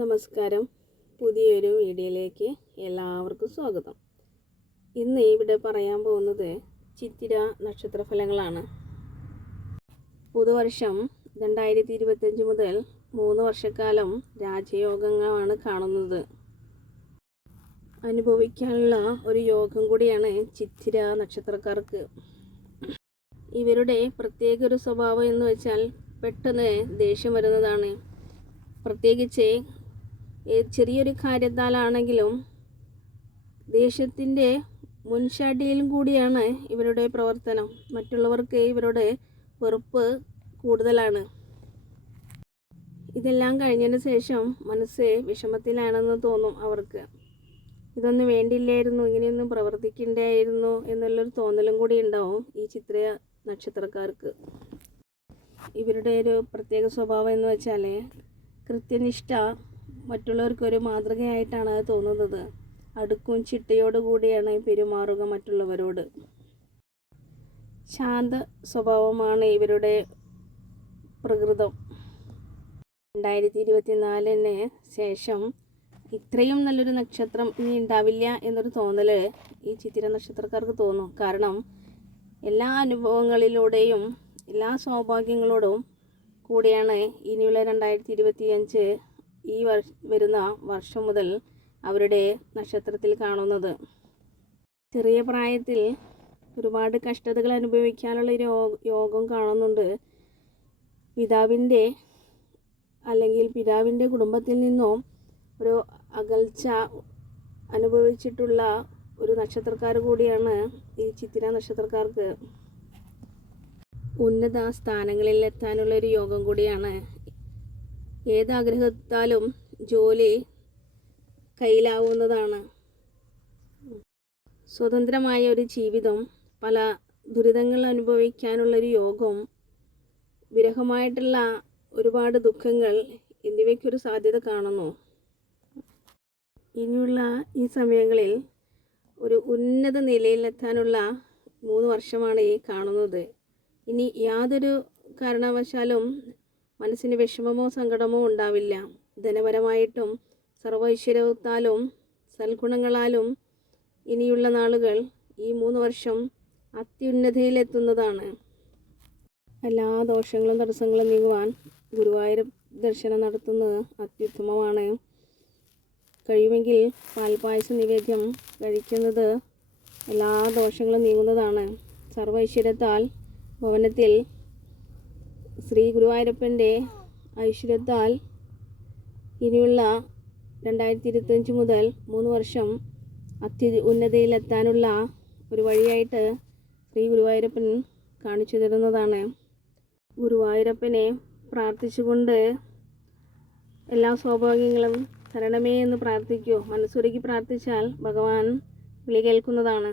നമസ്കാരം. പുതിയൊരു വീഡിയോയിലേക്ക് എല്ലാവർക്കും സ്വാഗതം. ഇന്ന് ഇവിടെ പറയാൻ പോകുന്നത് ചിത്തിര നക്ഷത്രഫലങ്ങളാണ്. പുതുവർഷം രണ്ടായിരത്തി ഇരുപത്തഞ്ച് മുതൽ മൂന്ന് വർഷക്കാലം രാജയോഗങ്ങളാണ് കാണുന്നത്. അനുഭവിക്കാനുള്ള ഒരു യോഗം കൂടിയാണ് ചിത്തിര നക്ഷത്രക്കാർക്ക്. ഇവരുടെ പ്രത്യേക ഒരു സ്വഭാവം എന്ന് വെച്ചാൽ പെട്ടെന്ന് ദേഷ്യം വരുന്നതാണ്. പ്രത്യേകിച്ച് ചെറിയൊരു കാര്യത്താലാണെങ്കിലും ദേഷ്യത്തിന്റെ മുൻഷടിയിലും കൂടിയാണ് ഇവരുടെ പ്രവർത്തനം. മറ്റുള്ളവർക്ക് ഇവരുടെ വെറുപ്പ് കൂടുതലാണ്. ഇതെല്ലാം കഴിഞ്ഞതിന് ശേഷം മനസ്സ് വിഷമത്തിലാണെന്ന് തോന്നും അവർക്ക്. ഇതൊന്നും വേണ്ടില്ലായിരുന്നു ഇങ്ങനെയൊന്നും പ്രവർത്തിക്കണ്ടായിരുന്നു എന്നുള്ളൊരു തോന്നലും കൂടി ഉണ്ടാവും ഈ ചിത്ര നക്ഷത്രക്കാർക്ക്. ഇവരുടെ ഒരു പ്രത്യേക സ്വഭാവം എന്ന് വെച്ചാൽ കൃത്യനിഷ്ഠ മറ്റുള്ളവർക്കൊരു മാതൃകയായിട്ടാണ് അത് തോന്നുന്നത്. അടുക്കും ചിട്ടയോടുകൂടിയാണ് പെരുമാറുക മറ്റുള്ളവരോട്. ശാന്ത സ്വഭാവമാണ് ഇവരുടെ പ്രകൃതം. രണ്ടായിരത്തി ഇരുപത്തിനാലിന് ശേഷം ഇത്രയും നല്ലൊരു നക്ഷത്രം ഇനി ഉണ്ടാവില്ല എന്നൊരു തോന്നൽ ഈ ചിത്തിര നക്ഷത്രക്കാർക്ക് തോന്നും. കാരണം എല്ലാ അനുഭവങ്ങളിലൂടെയും എല്ലാ സൗഭാഗ്യങ്ങളോടും കൂടിയാണ് ഇനിയുള്ള രണ്ടായിരത്തി ഇരുപത്തി അഞ്ച് ഈ വർഷ വരുന്ന വർഷം മുതൽ അവരുടെ നക്ഷത്രത്തിൽ കാണുന്നത്. ചെറിയ പ്രായത്തിൽ ഒരുപാട് കഷ്ടതകൾ അനുഭവിക്കാനുള്ള ഒരു യോഗം കാണുന്നുണ്ട്. പിതാവിന്റെ അല്ലെങ്കിൽ പിതാവിന്റെ കുടുംബത്തിൽ നിന്നോ ഒരു അകൽച്ച അനുഭവിച്ചിട്ടുള്ള ഒരു നക്ഷത്രക്കാർ കൂടിയാണ് ഈ ചിത്തിര നക്ഷത്രക്കാർക്ക്. ഉന്നത സ്ഥാനങ്ങളിൽ എത്താനുള്ള ഒരു യോഗം കൂടിയാണ് ഏതാഗ്രഹത്താലും ജോലി കയ്യിലാവുന്നതാണ്. സ്വതന്ത്രമായ ഒരു ജീവിതം പല ദുരിതങ്ങൾ അനുഭവിക്കാനുള്ളൊരു യോഗം വിരഹമായിട്ടുള്ള ഒരുപാട് ദുഃഖങ്ങൾ എന്നിവയ്ക്കൊരു സാധ്യത കാണുന്നു. ഇനിയുള്ള ഈ സമയങ്ങളിൽ ഒരു ഉന്നത നിലയിലെത്താനുള്ള മൂന്ന് വർഷമാണ് ഈ കാണുന്നത്. ഇനി യാതൊരു കാരണവശാലും മനസ്സിന് വിഷമമോ സങ്കടമോ ഉണ്ടാവില്ല. ധനപരമായിട്ടും സർവൈശ്വര്യത്താലും സൽഗുണങ്ങളാലും ഇനിയുള്ള നാളുകൾ ഈ മൂന്ന് വർഷം അത്യുന്നതിയിലെത്തുന്നതാണ്. എല്ലാ ദോഷങ്ങളും തടസ്സങ്ങളും നീങ്ങുവാൻ ഗുരുവായൂർ ദർശനം നടത്തുന്നത് അത്യുത്തമമാണ്. കഴിയുമെങ്കിൽ പാൽപായസ നിവേദ്യം കഴിക്കുന്നത് എല്ലാ ദോഷങ്ങളും നീങ്ങുന്നതാണ്. സർവൈശ്വര്യത്താൽ ഭവനത്തിൽ ശ്രീ ഗുരുവായൂരപ്പന്റെ ഐശ്വര്യത്താൽ ഇനിയുള്ള രണ്ടായിരത്തി ഇരുപത്തഞ്ച് മുതൽ മൂന്ന് വർഷം അത്യു ഉന്നതയിലെത്താനുള്ള ഒരു വഴിയായിട്ട് ശ്രീ ഗുരുവായൂരപ്പൻ കാണിച്ചു തരുന്നതാണ്. ഗുരുവായൂരപ്പനെ പ്രാർത്ഥിച്ചുകൊണ്ട് എല്ലാ സൗഭാഗ്യങ്ങളും തരണമേ എന്ന് പ്രാർത്ഥിക്കൂ. മനസ്സുരുക്കി പ്രാർത്ഥിച്ചാൽ ഭഗവാൻ വിളി കേൾക്കുന്നതാണ്.